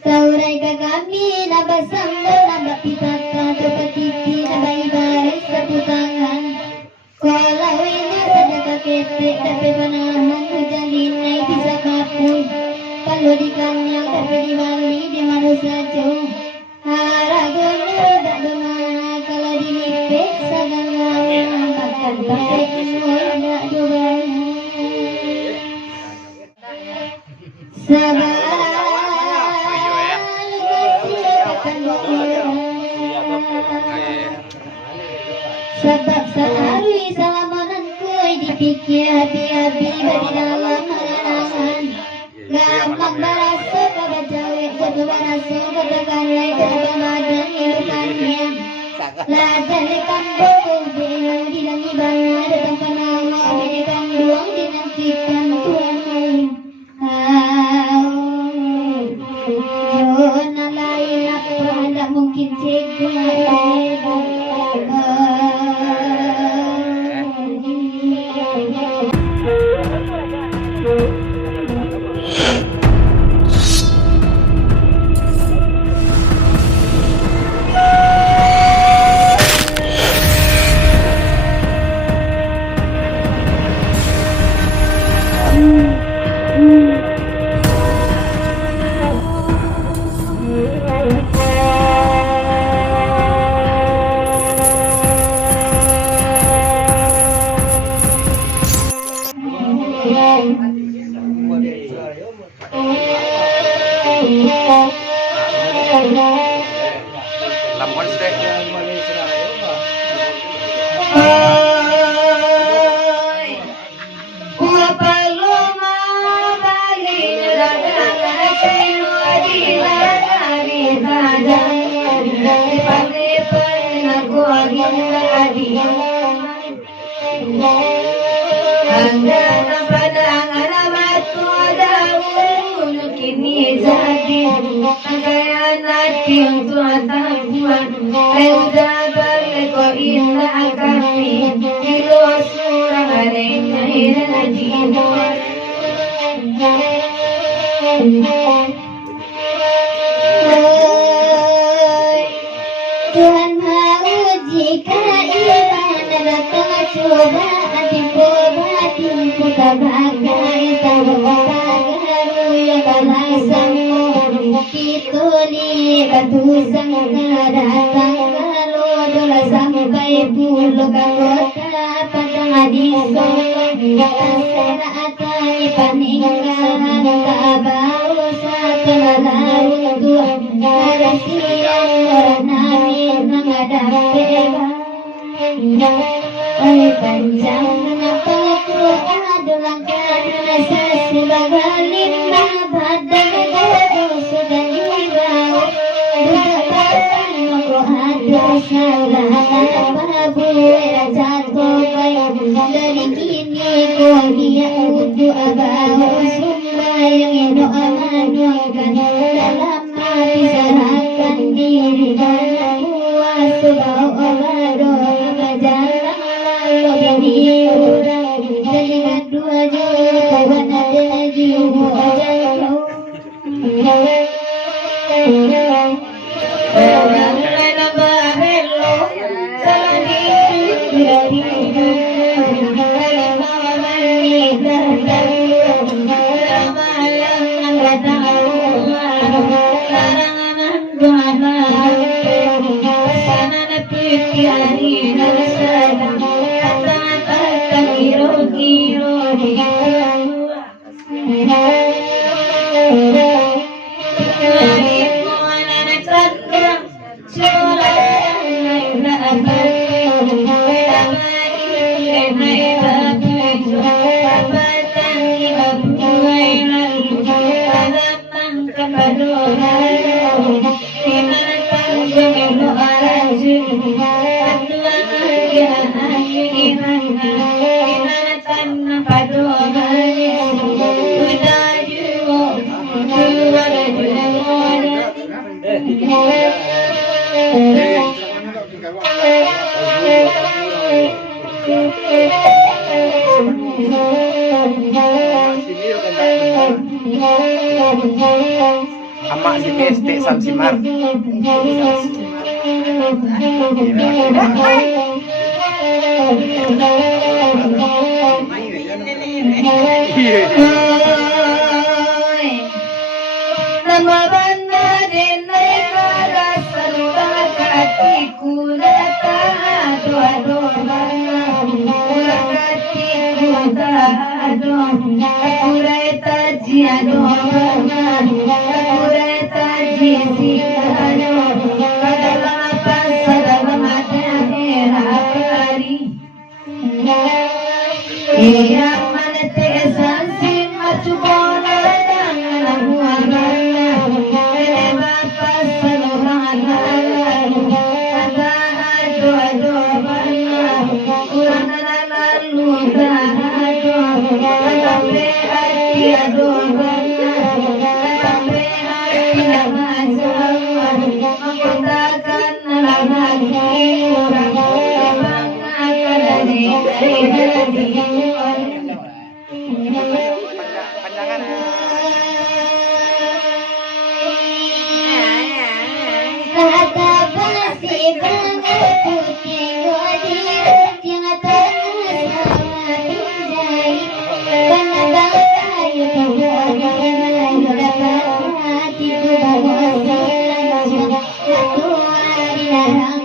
Taurai kami nabasamba nabapitaka topatiti nabaibaris saputangan kalau ini saja kakete tapi panahan hujan ini bisa kapur kalau dikanyang tapi diwali di mana saja haragono tak domah kalau dilipik sagala makan pakai tak coba sabar sebab sehari salaman kuy dipikir hati-hati dari dalam mengenangan gampang berasa pada cewek jatuh berasa katakan lain dari badan ilukannya lah dari kampung bilang bilang ibana datang penama bidikan buang dinantikan Tuhan Yona lain apa tidak mungkin cegah kini jadi kekayaan hati untuk tabuan udah balik kok indah kami kilo surang ada yang lagi Tuhan mau jika iman datang cobaan dipobatin kita bagai tahu ya balai semua kita ni batu sangka datang kalau dola sampai puluh kota padang adiso asana atai paninggalan kabau satu lalu dua rahasian orang nami menghadapi oi panjang kenapa ku adalah karena sebagai limbah badan itu sudah dibawa bukan aku ada salah apa boleh jatuh kayak dari kini ku dia untuk abah semua yang doa manukan dalam hati serahkan diri dan kuasa bawa doa jalan lalu jadi orang telinga dua jauh kawan ada lagi orang lain bahelo salani dari Aduh, Amak sini estek Samsimar. Nama banda denai kara saluda katiku rata ado bana katiku ado kureta jiado bana kureta jisi ado adalah pasadalah daerah kari iya manete sansi macubona dengan muarana eba pasalorana ada ado bana urana lalu ado sampai hati ado bana sampai hati masalah mengkotakan lagi orang bangga kadari Panjangan. kata basi banget putih godir yang atas sama dijai karena kayu kayu dapat hati ku aku hari larangan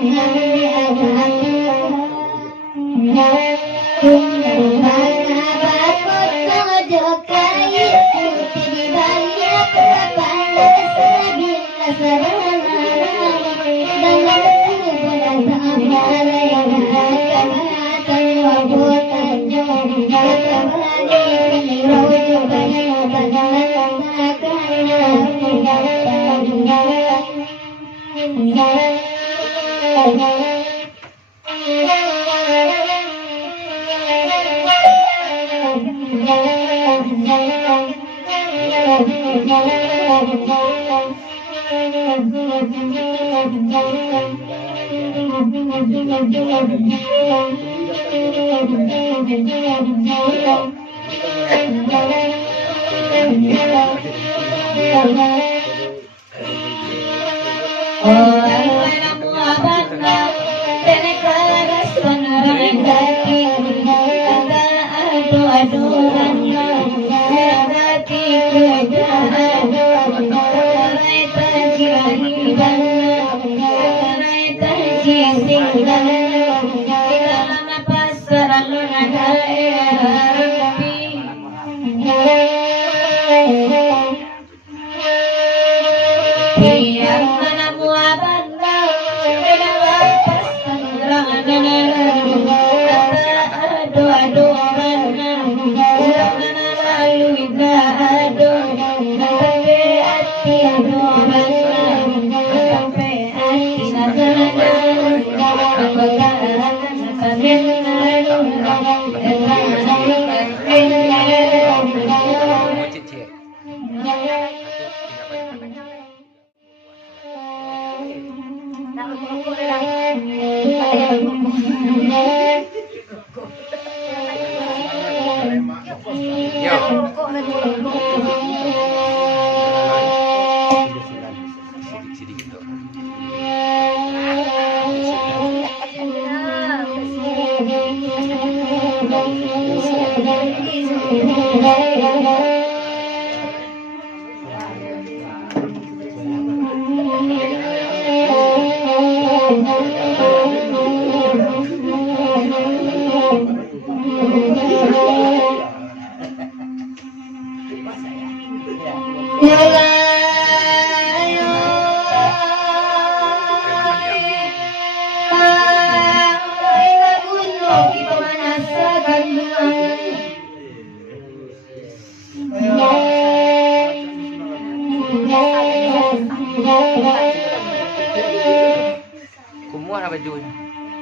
Kumuha na bajunya.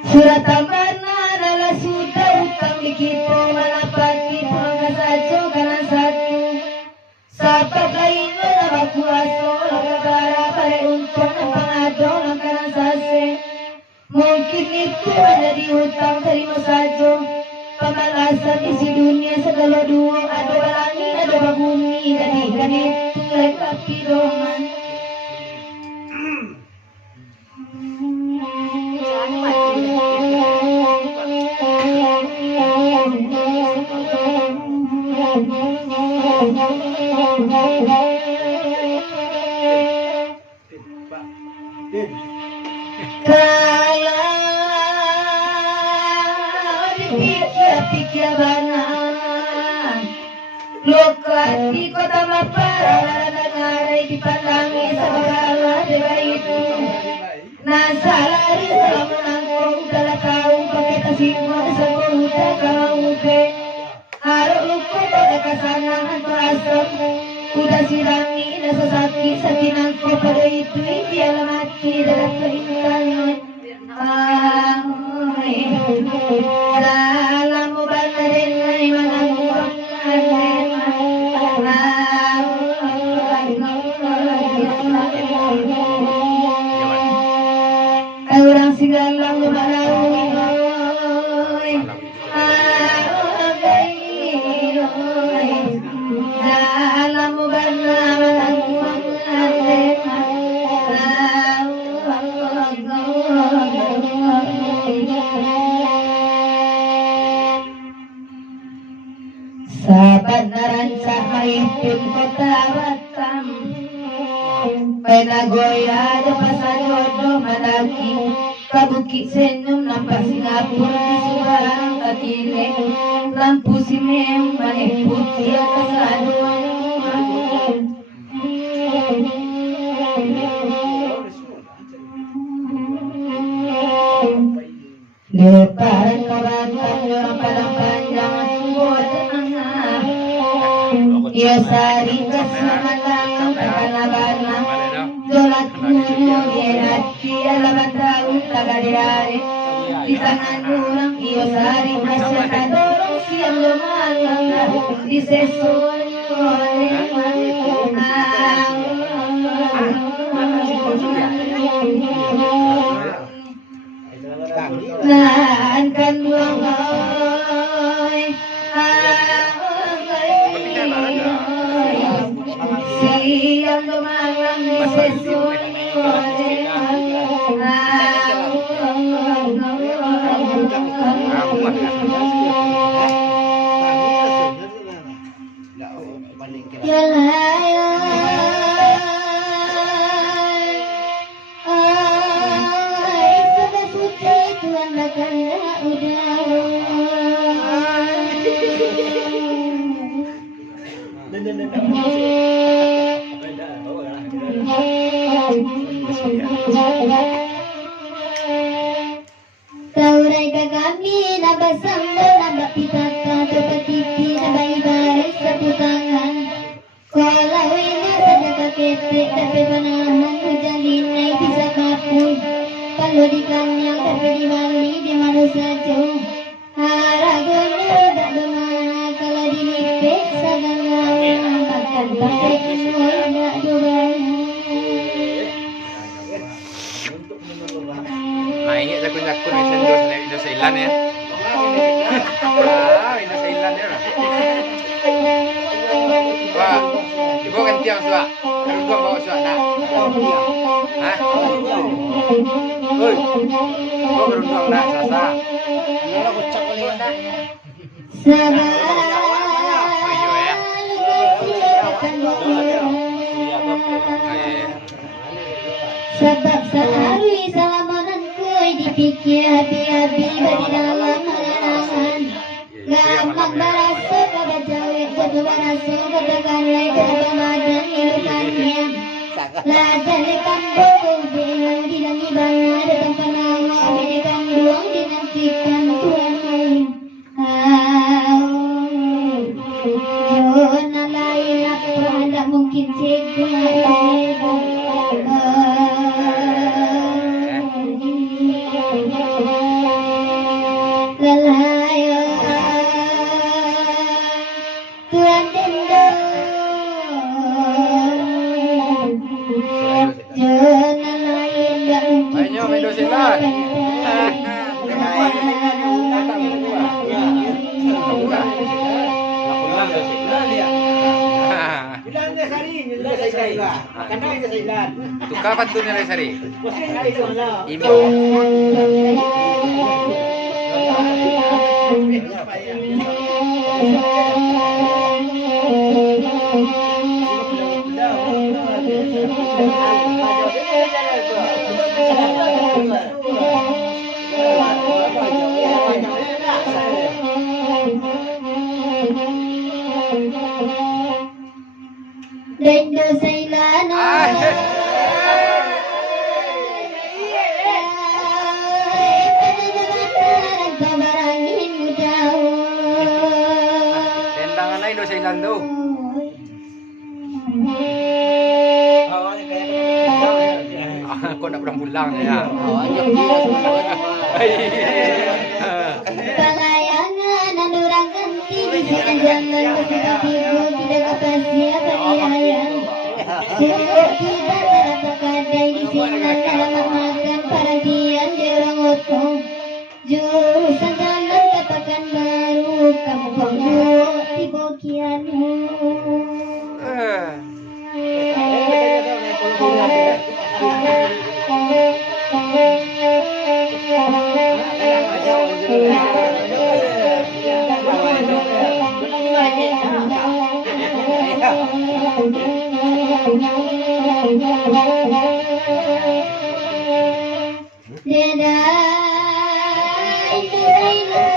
Surat tabarna adalah sudah utang di kita malapat kita kasaco kana satu sapat lain na kuaso para pare untuk pangadon kana sase mungkin itu ada di utang terima bisa isi dunia segala dua, ada langit ada bumi, jadi kan itu lengkapi doang. Kalau dipikir-pikir benar, luka di kota Mapara dengarai dipandangi segala dewa itu. Nah salari selama nangkong udah tahu pakai tasimot sekolah udah kalau ke harus lupa pada kesanaan terasam. Udah sirangi, udah sesaki, sakinan kau pada itu dia mati dalam keinginan. Dalam mubanarin ay manangurang ay orang sigalang lumalawi dalam sahabat naranca maipin kota Batam Penagoya ada pasar jodoh madaki Kabukit senyum nampak Singapura di Subarang Kakile lampu simem maneh putih atas aduan lebaran kawakan orang padang panjang subuh tengah ia sari keselamatan karena dolat kuno hati alamat tahun tagariare di tangan orang ia sari kesehatan dorong siang lemah di sesuatu nan kan wongoy siang malam di Taurai kami nabasamba nabapitaka topatiti nabaibaris saputangan kalau ini saja kakete tapi panahan hujan dinai bisa kapur kalau dikanyang tapi diwali di mana saja haragono tak bermana kalau dinipik sagala makan pakai semua tak doang. Nah ini jakun-jakun Indo Thailand ya. Wah, Indo Thailand ya. Wah, ibu kan tiang suak. Kalau gua bawa suak nak. Hah? Oi. Gua berundang nak sasa. Kalau kocak boleh nak. Sabar. Ayo ya. Sebab sehari salaman koi dipikir hati-hati bagi dalam mengenangan gampang berasa pada jauh jatuh berasa katakan lain keamanan hidupannya lada lekan bokong bilang dilangi bana datang kenangan berikan doang dinantikan Tuhan lain Yona lain apa tak mungkin cegah lalayo Tuhan dendo jangan lain tak mungkin Ayo Indo Thailand. Itu kapan tuh nilai sari? Imo. Dendo Sailana Kabarangin mo daw Tendangan na Indo sa Ilando. Ako na perang pulang ya. Palayangan Anurang ganti Bisikan jangan Kesetiku Tidak kepasia Beriyayang Sibuk kita Terapakadai Disinan Dalam makan Paragian Jerang otong Jurusan jalan Katakan baru Kamu banggu Tibokianmu Deda itu dengan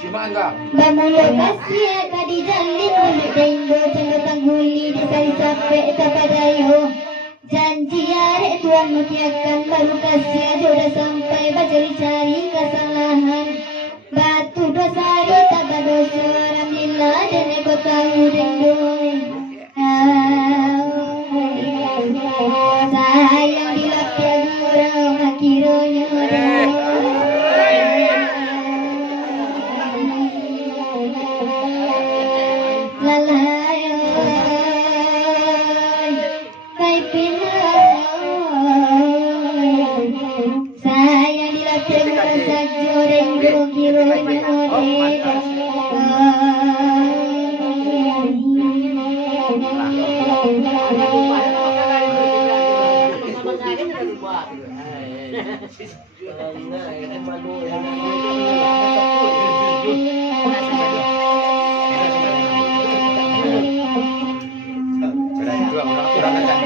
Si Mangga. Bamulo kasih kadi jalin mulut dendo cengetang guli disari sampai tapadayo janji arek tuan mutiakan baru kasih jodoh sampai bajari cari kesalahan batu dosari tabado suara mila dan eko tahu dendo sayang dilapia gurau akironya sayang dilapia masak goreng giro Sudah itu orang akan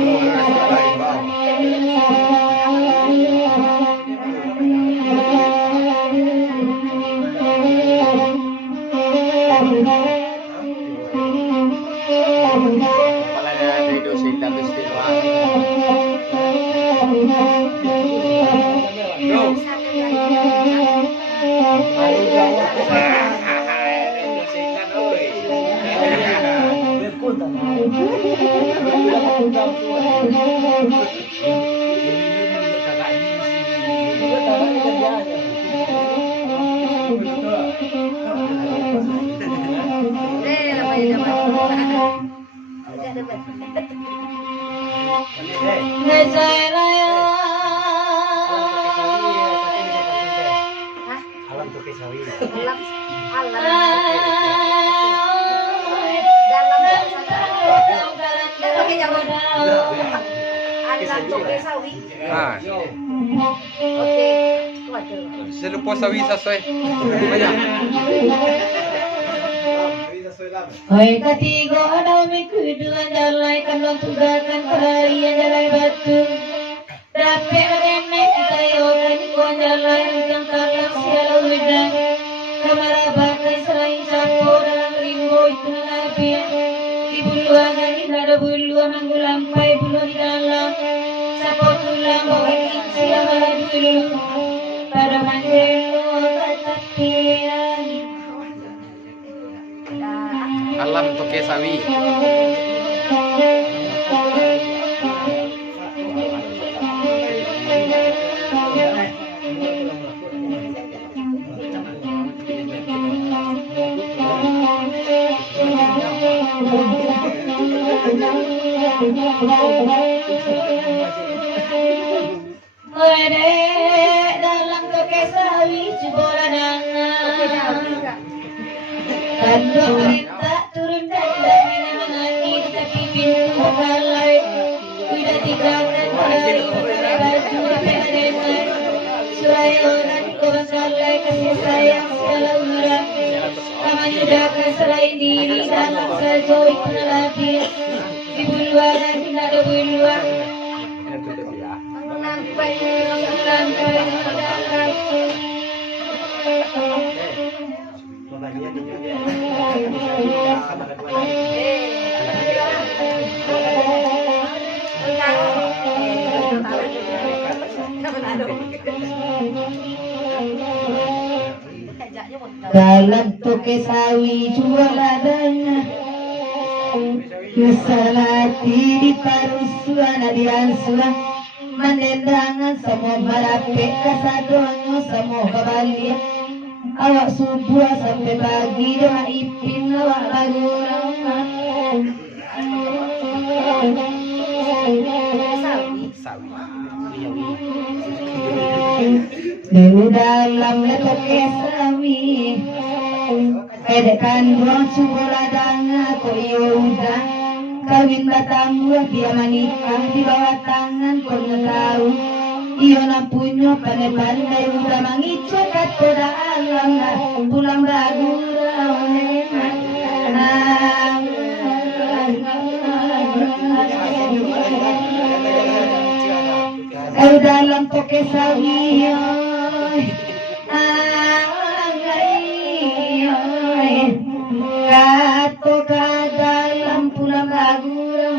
Selupa sawi sasoy. Hoi katigo ada kedua jalai kanong tugakan perharian jalai batu. Dape rene kita yogan ko jalai ng kalang siya wedang. Kamara bakay selain sapo dalam rimbo itu nabi. Ibuluangan ada buluan manggulampai bulu di dalam. Sapo tulang bawa siya malah dulu. Pada manggelo katakian. Alam toke sawi. Dalam toke sawi jebolanangan. Kandung perintah turun dari hari baju penereman surayonan kosalai kasih sayang segala orang menyudahkan selain diri dalam sejauh penelatian di buluan dan tidak ada buluan menampai langkah dalam toke sawi jual adanya kesalati di parusuan adiansuan menendangan semua marape kasadonyo semua kebalian awak subuh sampai pagi doa ipin awak bagurang di dalam letoke sawi edekan buang subuladanga ko yaudah kawin batambuah dia menikah di bawah tangan ko tahu iyo na punyo pandai-pandai udah mangicokat koda alam pulang bagurang dalam toke sawi kato ka dalam pulang bagurang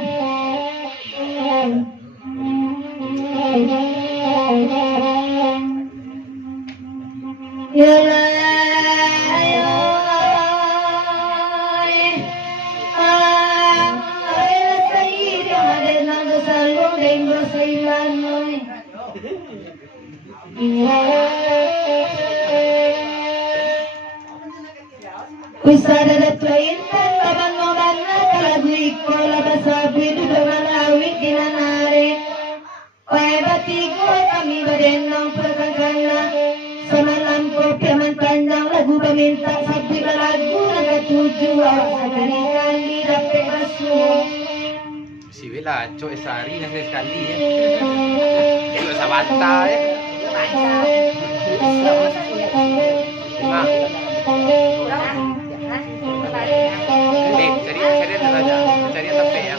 Usada da tuintan labang ngobana kalagwiko labasabi dudangan awit dinanare Oe batigo kami badenong perkangkana semalam kopi aman panjang lagu paminta sabi lagu nakatuju awak sakali kali dapat masuk si Wila cok sehari nasi sekali ya itu sabanta ya lima cari aja cari tempe ya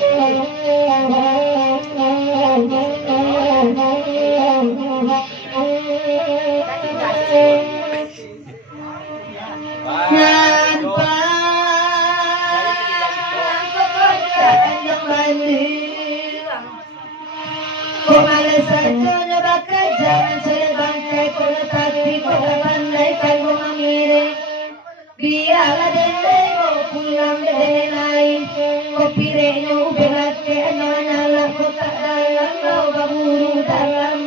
kau malas saja nyoba jangan saya bangkai kau tapi kau tak pandai kan kau mengiring biarlah dende kau pulang dende lain kau pirenya uberat ke nyala kau tak dalam kau berburu dalam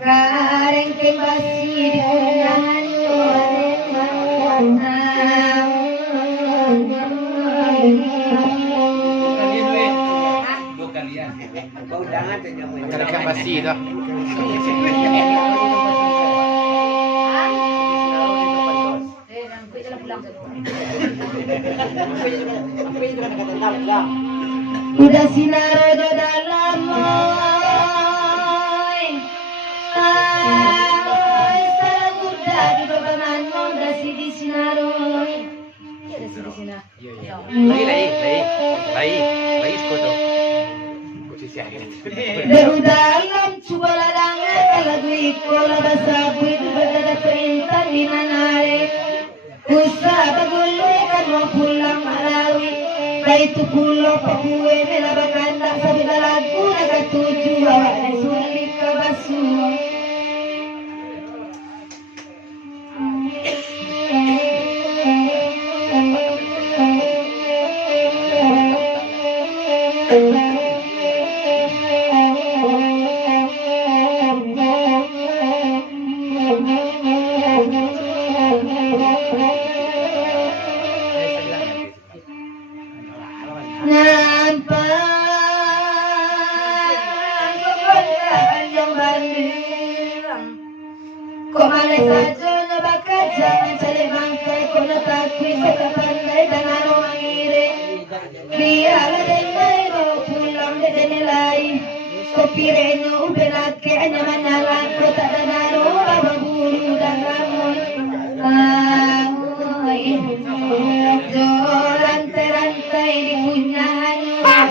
kareng kembali di kunangan Kadang masih dah. Udah sinar do dalam sarang kuda di babangan udah di sinar Lagi skoto. Posisi akhir. Baru dalam coba ladangan lagu ikola basabu itu berada perintah di nanare usaha bagulu kan mau pulang Malawi itu pulau Papua melabakan tak sabda lagu naga tuju awak sulit ke basu kau malas saja nyoba jangan cari bangkai kau tapi kau tak pandai dan aku mengiring biarlah dendai kau pulang nilai kopirenyo ubelat kanya manyalan ko tadanaro bababulu dan ramon jo rantai-rantai di punyahan kan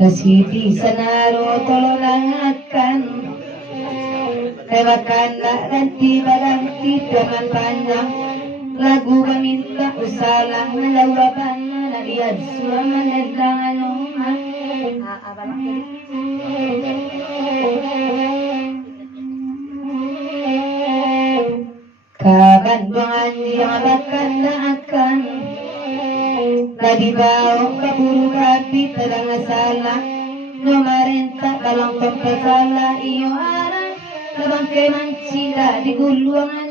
Kasiti sanaro tololangatkan Lewakan nanti baranti dengan panjang Lagu paminta usalang Nalawapan na diad suaman Nagdangan umat Kabanbangan yang abakan na akan Nadibaw kaburu kapi talang asala Numarenta kalang pampasala iyo arang Labang kay mansila di guluangan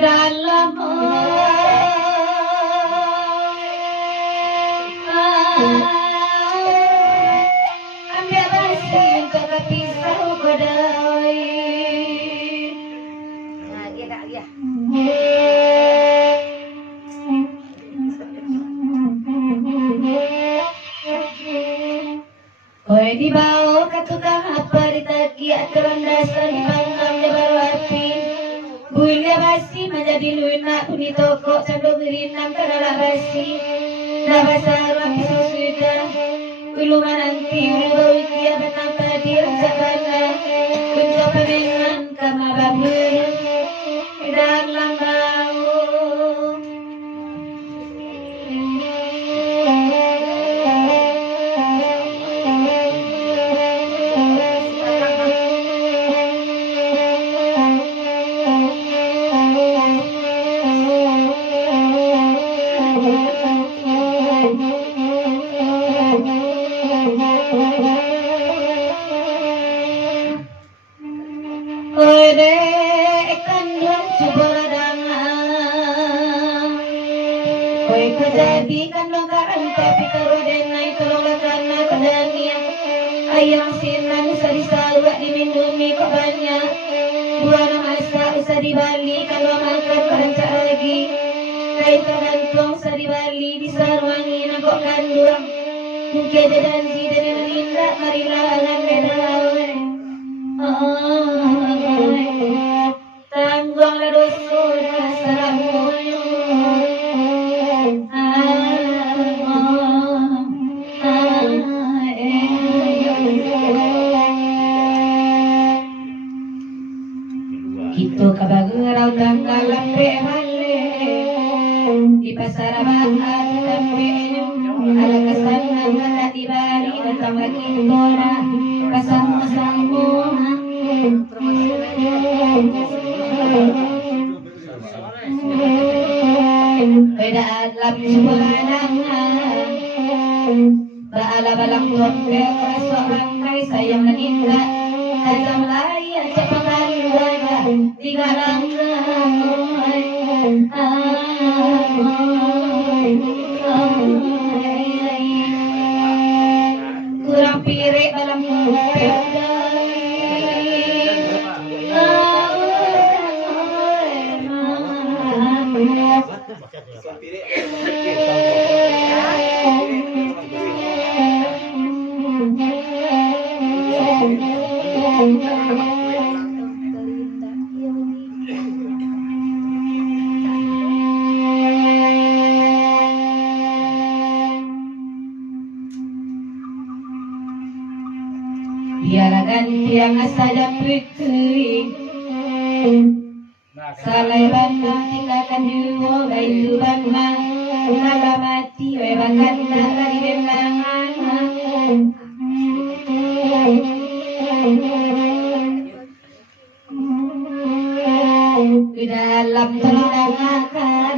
dalam ambil basi untuk pisau kodai dia tak dia oi dibawa ke tukang apa ditagiak kerandasan pangam dia baru api Builnya basi menjadi lunak kuni toko sando gerinam karena basi dah basah rapi sudah ulu nanti ulu bawi kia benapa dir sabana kunco penengan kama babu dan langau Jadikan longgaran tapi karodenai kelonggaran kodania ayam sinan usah disalwak dimindumi kok banyak buana masa usah dibali kalau makan rancak lagi kaitan gantung usah dibali disarwangi kok kandung mungkin ada janji dan linda marilah alam bedawe tangguhlah dosa salahmu Gitu kabagerau tanggal lampe male di pasar bahan lampe ala kesana ngala di bari datang lagi tora kasang-kasangmu beda alam sebulanangan baala balang dope seorang kai sayang menindak tajam lari acak pengaruana di galangan kurang pirek dalam Jangan tiang saja putih Salai bandang tinggalkan dua Baitu bandang Naga mati Webakan naga di benangan Di dalam terdangakan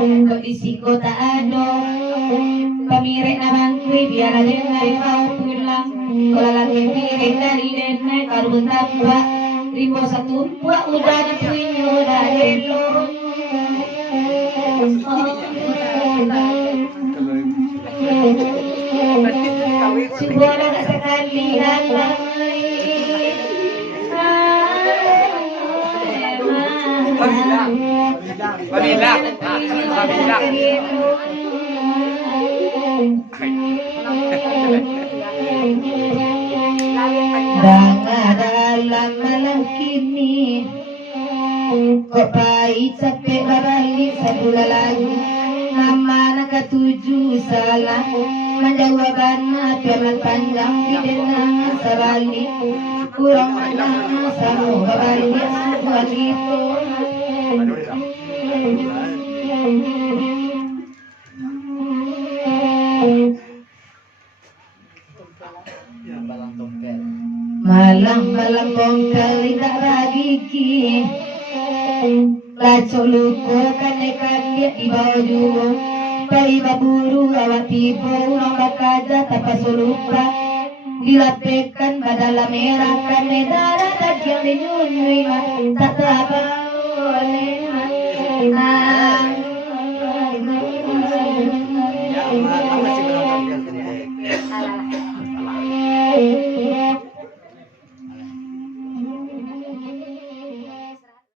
Kondisi kota ada Pemirek na bangkui biar denai mau pulang Kalau lagi piring dari denai Kalau tambah Rimbo satu buah udah dipuinyo dari lorong Sebuah nak sekali datang Pamila. Dalam malam kini Kok pahit sampai berbalik sebulan lagi Nama nak ketujuh salah Menjawaban firman panjang di denang sebalik Kurang menang sama berbalik sebuah gitu Malam-malam bongkal tidak lagi Lacok luko kanekan dia di bawah juga Pai baburu awak tiba Urang bakaja tapas lupa Dilapekan badala merah Kane darah tak yang dinyunyui Tak tahu oleh